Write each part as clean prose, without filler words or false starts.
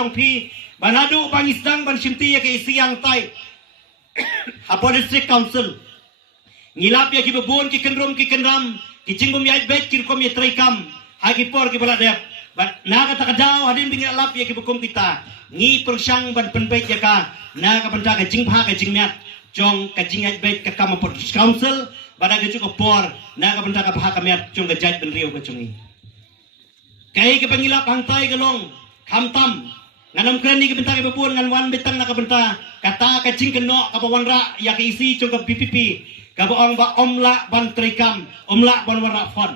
chong phi banadu bang isdang ban simti ya ke siang tai Hapo District Council ngilap ya ki bebon ki kenram ki cingum ya bet ki kom ya traikam ha ki por ki bala dep na ka takadaw hadin bing lap ya ki bukum kita ngi persang ban penbet ya ka na ka banta ka jingpha ka jingmat chong ka jingat bet ka kam por council bada ka chu por na ka banta ka pha ka met chong ka jat ben riu ka chungi kai ka pangilap hangtai ka long khamtam nganam kren ni ka benta ka bebon ngan wan betang na ka benta kata ka jing keno ka bawanra ya ka isi chong ka PPP ka baong ba omla ban traikam omla ban wara fon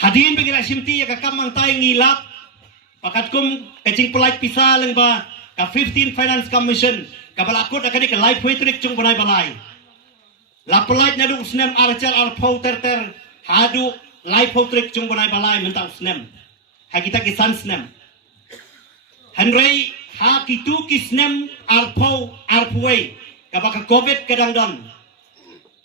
hadin bagi simti ya ka kamang tay ngilap pakat kum kacing pelait pisa lang ba ka 15 Finance Commission ka balakot akadi ka life wetrik chung balay balay la pelait na du snem archal arpau ter hadu life wetrik chung balay balay mentang snem hakita kisan snem Henry ha kitu kisnem arpau arpuai kabaka COVID kadangdon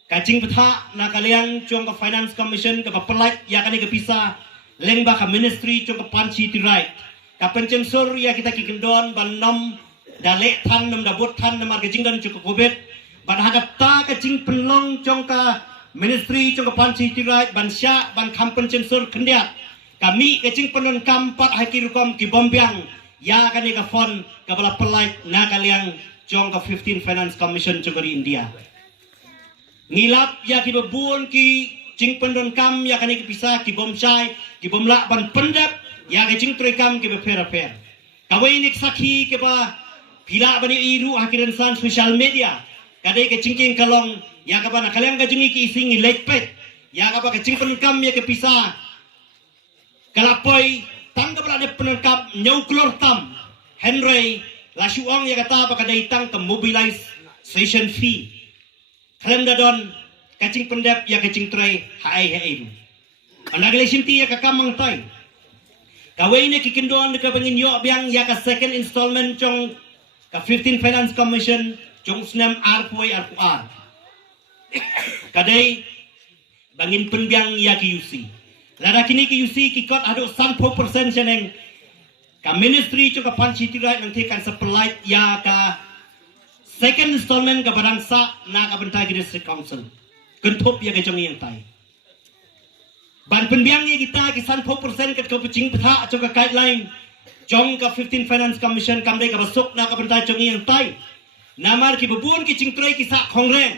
kacing betha na kaliang chung ka Finance Commission ka pelait ya kani ka pisa leng ba ka ministry chung ka panchi tirai ka pencen sur ya kita kikendon ban nom dale than nom da bot than na mar kacing dan chung ka COVID ban hakata kacing penlong chung ka ministry chung ka panchi tirai ban sya ban kam pencen sur kendiat kami kacing penon kampat hakirukom ki bombyang ya kani ka fon ka bala pelait na kaliang chung ka 15 Finance Commission chung dari India ngilap ya ki bebun ki jing pendon kam ya kani ki pisah ki bom syai ki bom lak ban pendap ya ki jing trekam ki befer kawai nik sakhi ke ba pila bani iru akhiran san social media kadai ke jingking kalong ya ka bana kalian ka jingi ki isingi lekpet ya ka ba ke jing pendon kam ya ki pisah kalapoi tangga bala ne penangkap nyau klor tam Henry lasuang ya kata apa kadai tang ke mobilize session fee Kalem dadon kacing pendap ya kacing tray hai anagle simti ya kakamang tay kawai ne kikindon ka bangin yo biang ya ka second installment chong ka 15 Finance Commission chong snam arpuai arpuar kadai bangin penbiang ya ki UC lada kini ki UC ki kot adu 100% seneng ka ministry chong ka panchi tirai nang tekan sepelait ya ka second installment ka barangsa na ka bentay district council kentup ya kejong yang tay ban penbiang ya kita kisan 4% kat ko picing petha cho ka guideline jong ka 15 Finance Commission kam dai ka basuk na ka bentay jong yang tay namar ki bubun ki cingtrai ki sa kongren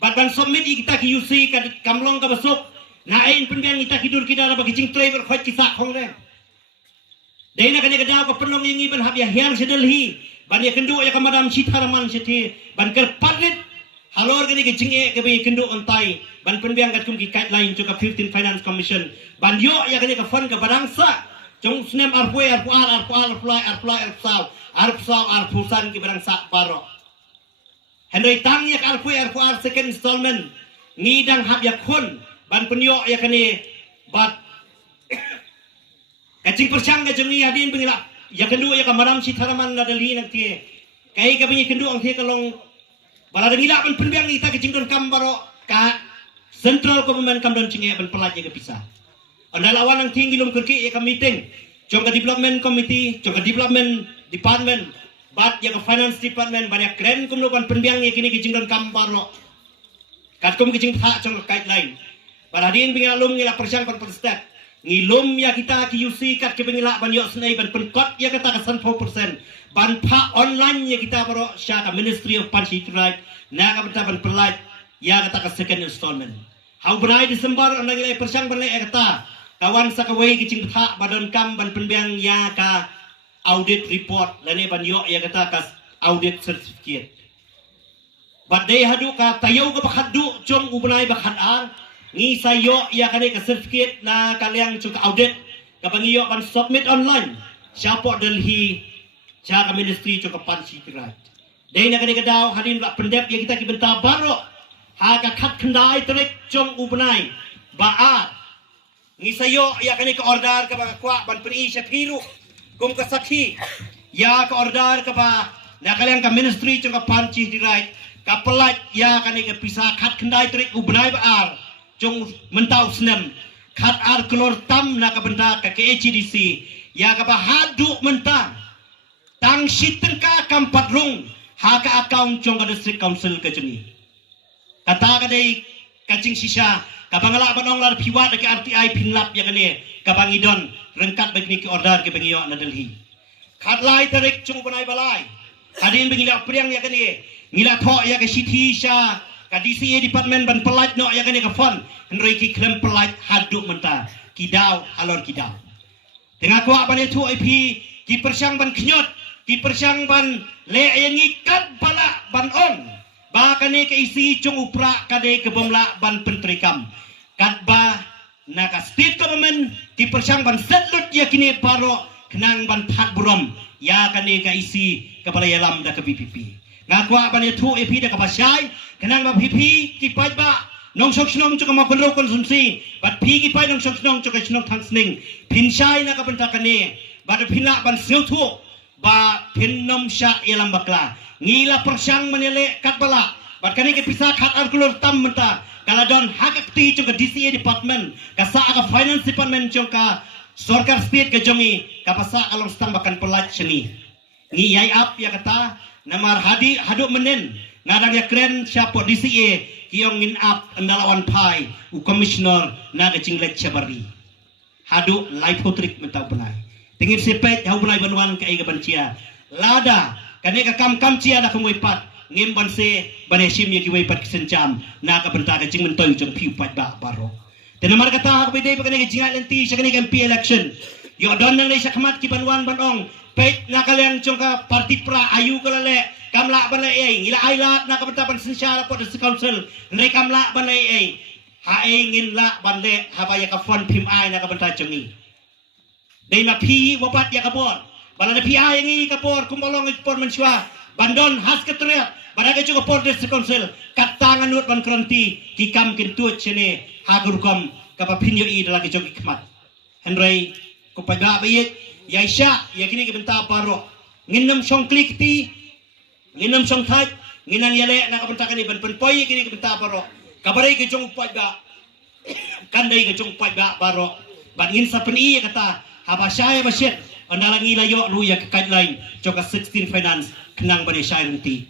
ban submit kita ki UC ka kamlong ka basuk na ain penbiang kita kidur kita bagi cingtrai ber khot ki sa kongren dai na kani ka daw ka penong ingi ban hab ya hiang sedelhi ban ya kendo ya kamadam sitharaman sethi ban ker padrit halor gani ke jinge ke be kendo ontai ban penbiang kat kum ki guideline cho ka 15 Finance Commission ban yo ya gani ka fund ka barangsa jong snem arpuai arpuar arpsau arpusan ki barangsa baro henry tang ya arpuai arpuar second installment ngidang hab ya khon ban penyo ya kani bat kacing persang ka jengi hadin pengilap ya kedua ya kamaram si tharaman na dali nanti kai ka bingi kedua ang the kalong bala dangila ban penbiang ita ke jingdon kambaro ka central government kamdon cinge ban pelaj ya pisah andalawan ang tinggi lum kurki ya ka meeting jong ka development committee jong ka development department bat ya ka finance department banyak kren kumlo ban penbiang ya kini ke jingdon kambaro kat kum ke jing tha jong ka guideline bala din bingi alum ngila persang ban step ngilum ya kita ki UC kat ke pengilak ban yok senai ban penkot ya kata kesan 4% ban pa online ya kita baro sya ka Ministry of Panchi Right na ka benta ban pelaj ya kata ka second installment hau berai Desember andang ilai persang ban le kata kawan sakawai ki cing tha badan kam ban penbiang ya ka audit report lane ban yok ya kata ka audit certificate bat dei hadu ka tayo ka bakhadu chong ubnai bakhad ngi sayo ya kani ka certificate na kaliang chung audit kapag iyo kan submit online siya po Delhi siya ka ministry chung ka pansi tirat dahil na kani ka daw halin la pendep ya kita kibenta baro ha ka khat khandai trek chung ubnay baat ngi sayo ya kani ka order ka kwa ban pri siya piru kum ka sakhi ya ka order ka ba na kaliang ka ministry chung ka pansi tirat ka pelat ya kani ka pisa khat khandai trek ubnay baar jong mentau snem khat ar klor tam na ka benda ka HDC ya kabahadu mentang tang sitengka kampadrung haka akaung chong ka district council ka jeni kata kadai kacing sisa kabangala banong lar piwat ke RTI pinlap ya kane kabangidon rengkat begini ke order ke bengiyo na Delhi khatlai tarik chung banai balai hadin bengila priang ya kane ngila tho ya ke city sha ka DCA department ban pelat no ya kane ka fon henroi ki klem pelat hadu menta kidau alor kidau tengah kuak ban itu IP ki persang ban knyot ki persang ban le yang ikat bala ban on ba kane ke isi chung upra kade ke bomla ban pentrikam kat ba naka state government ki persang ban setlut ya kini paro kenang ban phat burom ya kane ke isi kepala yalam da ke BPP ngakwa ban itu IP da ke pasai kenang ba BP ki pai ba nong sok snong chu ma konro konsumsi bat pi ki pai nong sok snong chu ka snong thang sning pinsai na ka banta kane bat phila ban seu thu ba pinnom sya ialam bakla ngila persang menele kat bala bat kane ke pisa khat arkulur tam menta kala don hakakti chu ka DCA department ka sa ka finance department chu ka sarkar state ke jongi ka pasa along stang bakan pelat seni ngi yai up ya kata namar hadu menen ngadang ya kren siapa DCA kiong ngin up andalawan pai u commissioner na ke cinglet chabari hadu life putrik mentau benai tingin sepet hau benai banuan ke iga bancia lada kane ka kam cia da kemoi pat ngim ban se banesim ye kiwai pat kesencam na ka benta ke cing mentoy jong piu pat ba baro tenamar kata ha bede pakane ke jingat lenti sakane MP election yo don nang sa khamat ki banuan banong pet na kalian jong ka parti pra ayu kalale kamla banai ai ngila ailat na ka benta ban sensyara pot the council nei kamla banai ai ha ai ngin la banle habaya ka fon phim ai na ka benta jongi dei na phi wapat ya ka bon bala na phi ai ngi ka por kumolong por menswa bandon has ketriat badaga juga por the council katangan nut ban kranti kikam kintut chene hagurkom kapapinyo i dalagi jogi kmat henry ko paga bayit yaisha yakini ke benta paro nginam song klikti nginam song thai nginan yale na kabenta kani ban penpoi kini ke benta paro kabare ke jong paga kandai ke jong paga paro ban ngin sapeni kata habashaya basyet andalangi layo lu ya ke lain joka 16 finance kenang bani syai runti